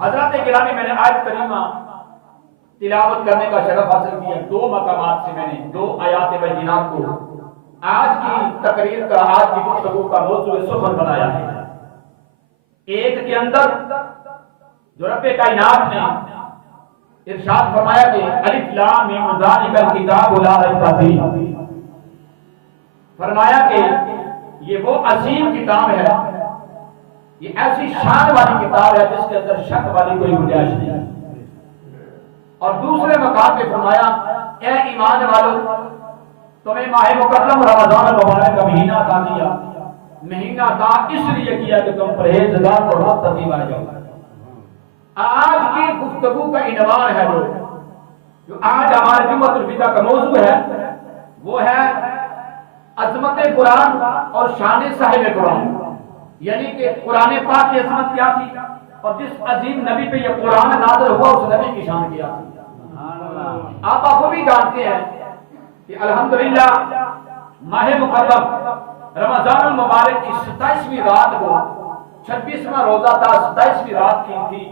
حضرات گرامی، میں نے آیت کریمہ تلاوت کرنے کا شرف حاصل کیا 2 مقامات سے. میں نے 2 آیات بینات کو آج کی تقریر کا، آج کی گفتگو کا موضوع سخن بنایا ہے. ایک کے اندر جو رب کائنات نے ارشاد فرمایا کہ الف لام میم ذالک الکتاب لا ریب فیہ، فرمایا کہ یہ وہ عظیم کتاب ہے، یہ ایسی شان والی کتاب ہے جس کے اندر شک والی کوئی گنجائش نہیں. اور دوسرے مقام پہ فرمایا اے ایمان والو، تمہیں ماہ مکرم رمضان المبارک کا مہینہ عطا کیا. مہینہ عطا اس لیے کیا کہ تم پرہیزگار اور متقی بن جاؤ. آج کی گفتگو کا عنوان ہے جو آج ہمارے جمعۃ الفطر کا موضوع ہے، وہ ہے عظمت قرآن اور شان صاحب قرآن. یعنی کہ قرآن پاک کی عظمت کیا تھی اور جس عظیم نبی پہ یہ قرآن نازل ہوا اس نبی کی شان کیا تھی. آپ بھی جانتے ہیں کہ الحمدللہ ماہ مکرم رمضان المبارک کی 27ویں رات کو 26واں روزہ تھا، 27ویں رات کی تھی.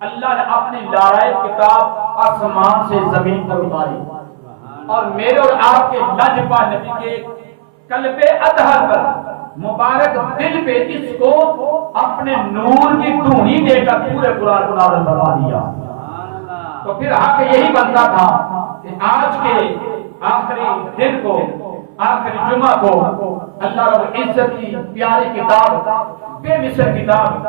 اللہ نے اپنی لارائے کتاب آسمان سے زمین پر اتاری اور میرے اور آپ کے لاجپا نبی کے قلب اطہر پر، مبارک دل پہ اس کو اپنے نور کی دھونی دے کر پورے قرآن کو نازل فرما دیا. تو پھر حق یہی بنتا تھا کہ آج کے آخری دن کو، آخری جمعہ کو، اللہ رب العزت کی پیاری کتاب، بے مثل کتاب،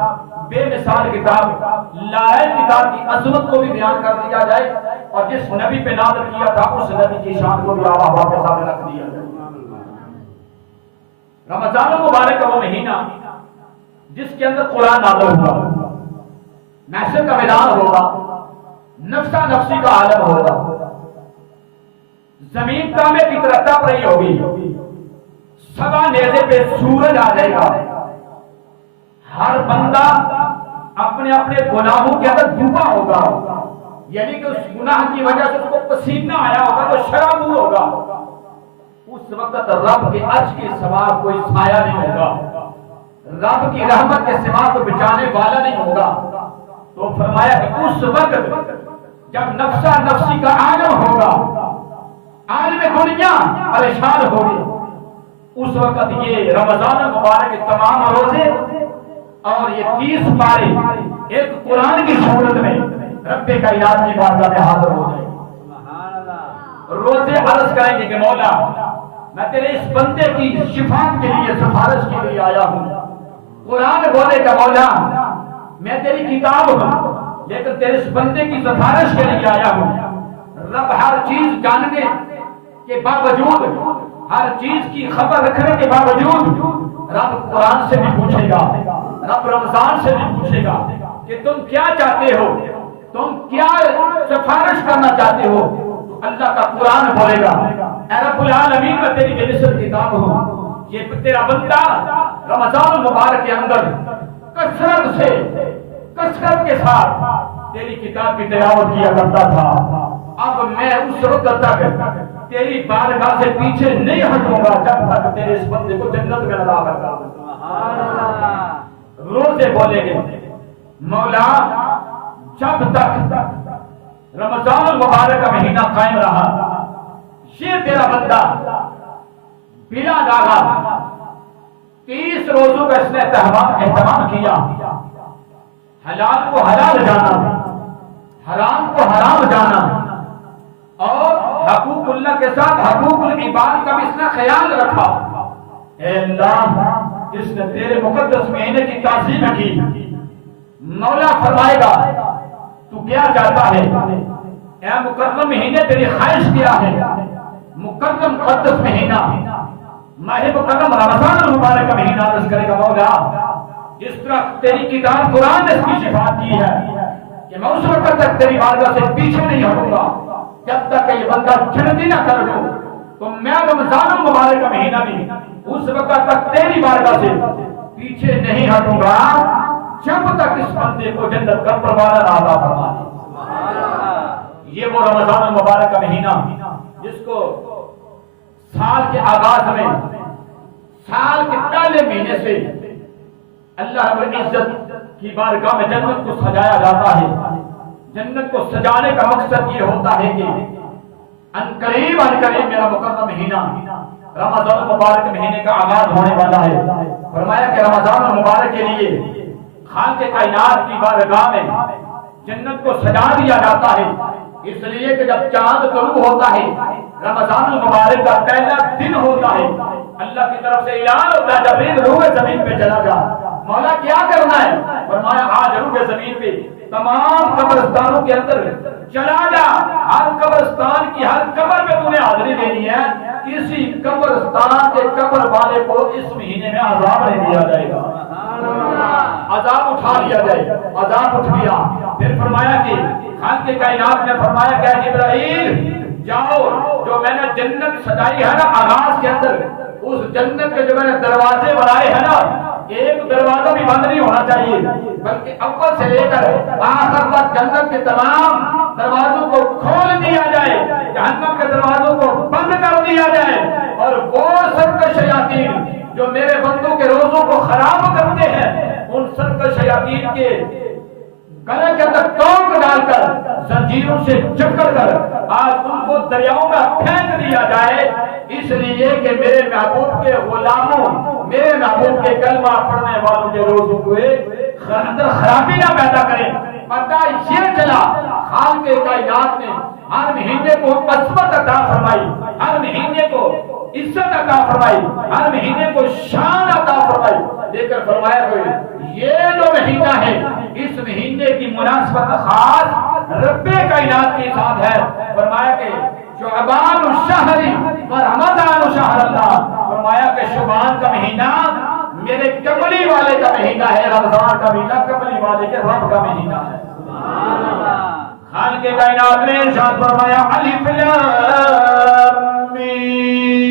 بے مثال کتاب، لائق کتاب کی عظمت کو بھی بیان کر دیا جائے اور جس نبی پہ نازل کیا تھا اس نبی کی شان کو بھی آپ کے سامنے رکھ دیا جائے. رمضان المبارک کا وہ مہینہ جس کے اندر قرآن نازل ہوا، محشر کا میدان ہوگا، نفسا نفسی کا عالم ہوگا، زمین تامے کی طرح تپ رہی ہوگی، سبا نیزے پہ سورج آ جائے گا، ہر بندہ اپنے اپنے گناہوں کے اندر ڈوبا ہوگا. یعنی کہ اس گناہ کی وجہ سے اس کو پسینہ آیا ہوگا تو شرابور ہوگا. اس وقت رب کے عرش کے سوا کوئی سایہ نہیں ہوگا، رب کی رحمت کے سوا کوئی بچانے والا نہیں ہوگا. تو فرمایا کہ اس وقت جب نفسا نفسی کا عالم ہوگا، عالم دنیا پریشان ہوگی، اس وقت یہ رمضان المبارک کے تمام روزے اور یہ 30 پارے ایک قرآن کی صورت میں رب کائنات کی بارگاہ میں حاضر ہو جائے. روزے عرض کریں گے کہ مولا میں تیرے اس بندے کی شفاعت کے لیے، سفارش کے لیے آیا ہوں. قرآن بولے کہ مولا میں تیری کتاب ہوں لیکن تیرے اس بندے کی سفارش کے لیے آیا ہوں. رب ہر چیز جاننے کے باوجود، ہر چیز کی خبر رکھنے کے باوجود رب قرآن سے بھی پوچھے گا، رب رمضان سے بھی پوچھے گا کہ تم کیا چاہتے ہو، تم کیا سفارش کرنا چاہتے ہو. اللہ کا قرآن بولے گا اے رب العالمین میں تیری بے مثل کتاب ہوں. یہ تیرا بندہ رمضان المبارک کے اندر کثرت کے ساتھ تیری کتاب کی تلاوت کیا کرتا تھا. اب میں اس وقت تک تیری بارگاہ سے پیچھے نہیں ہٹوں گا جب تک تیرے اس بندے کو جنت میں نہ کرتا. روزے بولے گے مولا جب تک رمضان المبارک کا مہینہ قائم رہا، یہ تیرا بندہ بلا داغا 30 روزوں کا اس نے اہتمام کیا، حلال کو حلال جانا، حرام کو حرام جانا اور حقوق اللہ کے ساتھ حقوق العباد کا بھی اس نے خیال رکھا. اے اللہ جس نے تیرے مقدس مہینے کی تعظیم کی، مولا فرمائے گا تو کیا چاہتا ہے؟ اے مکرم مہینے تیری خواہش کیا ہے؟ مکرم مقدس مہینہ ماہ مکرم رمضان المبارک کا مہینہ عرض کرے گا مولا جس طرح تیری کتاب قرآن نے اس کی شفاعت کی ہے کہ میں اس وقت تک تیری بارگاہ سے پیچھے نہیں ہٹوں گا جب تک کہ یہ بندہ جنتی نہ کر دو. تو میں رمضان المبارک کا مہینہ بھی اس وقت تک تیری بارگاہ سے پیچھے نہیں ہٹوں گا جب تک اس بندے کو جنت کا پروانہ نہ عطا فرما دے. یہ وہ رمضان المبارک کا مہینہ جس کو سال کے آغاز میں، سال کے پہلے مہینے سے اللہ رب العزت کی بارگاہ میں جنت کو سجایا جاتا ہے۔ جنت کو سجانے کا مقصد یہ ہوتا ہے کہ عنقریب میرا مقرر مہینہ رمضان المبارک مہینے کا آغاز ہونے والا ہے۔ فرمایا کہ رمضان المبارک کے لیے خالق کائنات کی بارگاہ میں جنت کو سجا دیا جاتا ہے، اس لیے کہ جب چاند طلوع ہوتا ہے، رمضان المبارک کا پہلا دن ہوتا ہے، اللہ کی طرف سے اعلان ہوتا ہے جبریل روح زمین پہ چلا جا۔ مولا کیا کرنا ہے؟ فرمایا آج روح زمین پہ تمام قبرستانوں کے اندر چلا جا، ہر قبرستان کی ہر قبر میں تمہیں حاضری دینی ہے، کسی قبرستان کے قبر والے کو اس مہینے میں عذاب نہیں دیا جائے گا، عذاب اٹھا لیا جائے گا۔ عذاب اٹھ گیا، پھر فرمایا کہ خالق کائنات نے فرمایا کہ جبرائیل جاؤ، جو میں نے جنت سجائی ہے نا آغاز کے اندر، اس جنت کے جو میں نے دروازے بنائے ہیں نا، ایک دروازہ بھی بند نہیں ہونا چاہیے، بلکہ اول سے لے کر آخر تک جنت کے تمام دروازوں کو کھول دیا جائے، جہنم کے دروازوں کو بند کر دیا جائے، اور وہ سرکش شیاطین جو میرے بندوں کے روزوں کو خراب کرتے ہیں، ان سرکش شیاطین کے گلے کے اندر ٹوک ڈال کر زنجیروں سے جکڑ کر آج ان کو دریاؤں میں پھینک دیا جائے، اس لیے کہ میرے محبوب کے غلاموں، میرے محبوب کے کلمہ پڑھنے والوں کے روزوں کو اندر خرابی نہ پیدا کریں۔ پتہ یہ چلا خالق کائنات نے ہر مہینے کو عظمت عطا فرمائی، ہر مہینے کو عزت عطا فرمائی، ہر مہینے کو شان عطا فرمائی، لیکن فرمایا کوئی یہ جو مہینہ ہے اس مہینے کی مناسبت خاص رب کائنات کے ساتھ ہے۔ فرمایا کہ شعبان الشہر و رمضان شہر اللہ، فرمایا کہ شعبان کا مہینہ میرے کملی والے کا مہینہ ہے، رمضان کا مہینہ کملی والے کے رب کا مہینہ ہے۔ خالق کائنات نے ارشاد فرمایا الف لام میم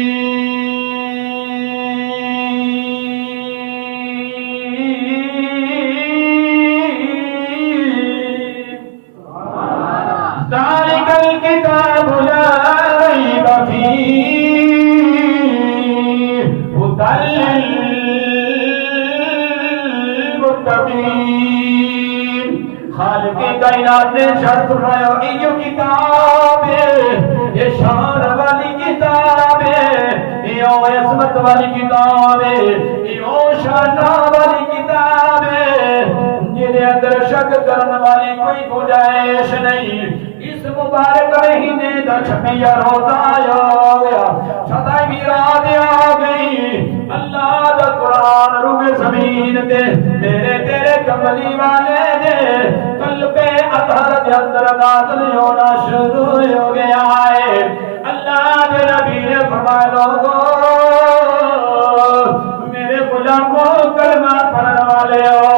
ذالک الکتاب لا ریب فیہ ہدی خالق کائنات نے شرط فرمایا یہ کتاب ہے، یہ شان والی کتاب ہے، یہ عظمت والی کتاب ہے، یہ شان والی کتاب ہے، جنہیں اندر شک کرنے والی کوئی گنجائش نہیں۔ اس مبارک مہینے کا 26واں روزہ آ گیا، 27ویں رات آ گئی، اللہ دا قرآن روح زمین تے میرے تیرے کملی والے دے قلب اطہر کے اندر نازل ہونا شروع ہو گیا ہے۔ اللہ کے نبی نے فرمایا لوگو میرے غلاموں کلمہ پڑھنے والے ہو،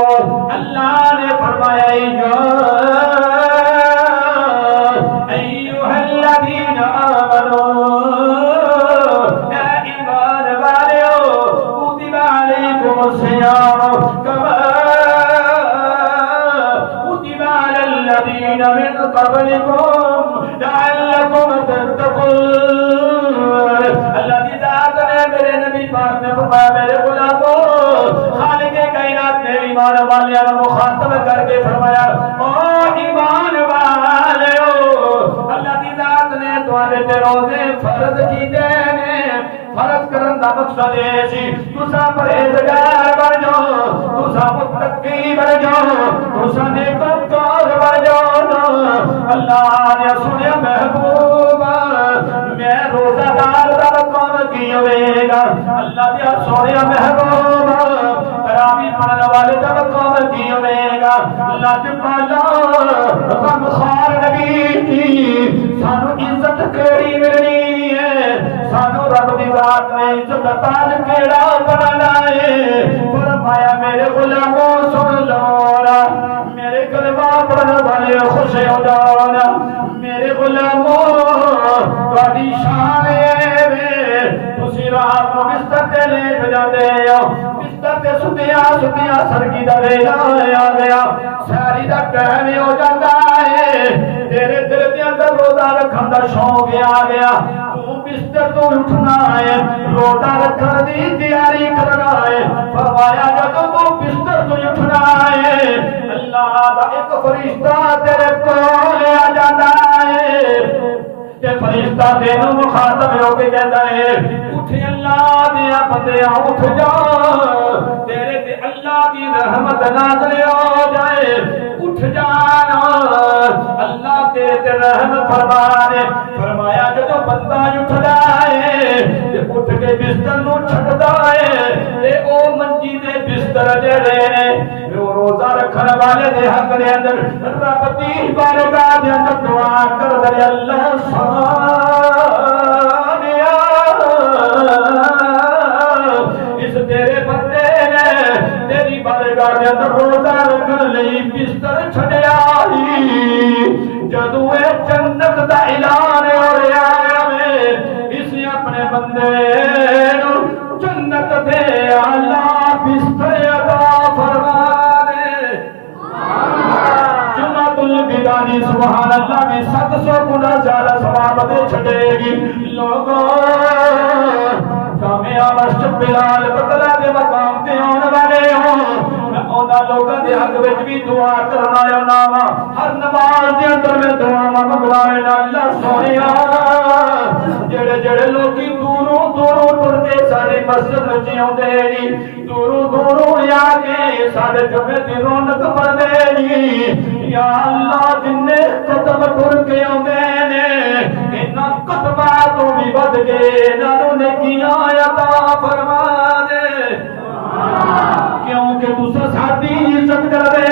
اللہ نے فرمایا ایھا الذین آمنوا، اے ایمان والو کتب علیکم الصیام کما کتب علی الذین من قبلکم لعلکم تتقون۔ اللہ کی ذات نے میرے نبی پاک نے فرمایا میرے غلاموں، خالق کائنات نے ایمان والوں کو مخاطب کر کے فرمایا او ایمان والو، اللہ کی ذات نے تمہارے تے روزے فرض کیتے نے، فرض کرن دا مقصد ہے سی تساں پرہیزگار بن جاؤ، تساں متقی بن جاؤ، تساں نیکوکار بن جاؤ۔ اللہ نے سنیا محبوب میں روزہ دار دا مقام کی ہوئے گا، اللہ دیا سنیا محبوب تراویح پڑھنے والے دا مقام کی ہوئے گا، اللہ جبالا غم خوار نبی دی سانو عزت کیڑی ملنی ہے، سانو رب دی ذات نے عزت تاج کیڑا بنانا ہے۔ فرمایا میرے غلاموں سن لو نا، میرے کلمہ پڑھنے والے خوش ہو جاؤ نا، میرے غلاموں تہاڈی شان ہے تسی رات کو بستر تے لیٹ جاندے ہو، بستر تے ستیا ستیا سرکی دا ویلا آ گیا، ساری دا ٹائم ہو جاتا ہے، تیرے دل دے اندر روزہ رکھن دا شوق آ گیا، تو بستر تو اٹھنا ہے روزہ رکھنے دی تیاری کرنا ہے فرمایا جب تو بستر تو اٹھنا ہے اللہ دا ایک فرشتہ تیرے کول آ جاتا ہے تے فرشتہ تینوں مخاطب ہو کے کہتا ہے اٹھ اللہ دیا بندیا اٹھ جا تیرے تے اللہ کی رحمت نازل ہو جائے اٹھ جانا اللہ تیرے تے رحم فرمانے فرمایا جب بندہ اٹھ جائے تے اٹھ کے بستر نو چھڑدا ہے تے او منجی دے بستر جڑے نے وہ روزہ رکھنے والے دے حق دے اندر رب دی بارگاہ دے اندر دعا کر دے اللہ سانیا اس تیرے بندے نے تیری بارگاہ دے اندر روزہ رکھنے لئی بستر چھڈیا جدوں اے جنت دا اعلان ہو رہا ہے اس اپنے بندے نو جنت دے اعلی بستر عطا فرما دے جنت البدانی سبحان اللہ میں 700 گنا زیادہ ثواب دے چھڑے گی لوگوں کامیاب اشرف بلال بطلہ دے مقام تے آنے والے ہوں اونا لوگوں دے حق وچ بھی دعا کرنا ہے ناما ہر نماز دے اندر میں دعا منگوائے اللہ سونیا جڑے جڑے لوگی دوروں دوروں ٹر کے سارے مسجد وچ اوندے نی دوروں دوروں آ کے سارے جمعے دی رونق بڑھدے نی یا اللہ جن قدم ٹر کے اوندے نے انہاں قدماں تو بھی ود کے انہاں نیکیاں عطا فرما دے کیونکہ تساں ساڈی عزت کردے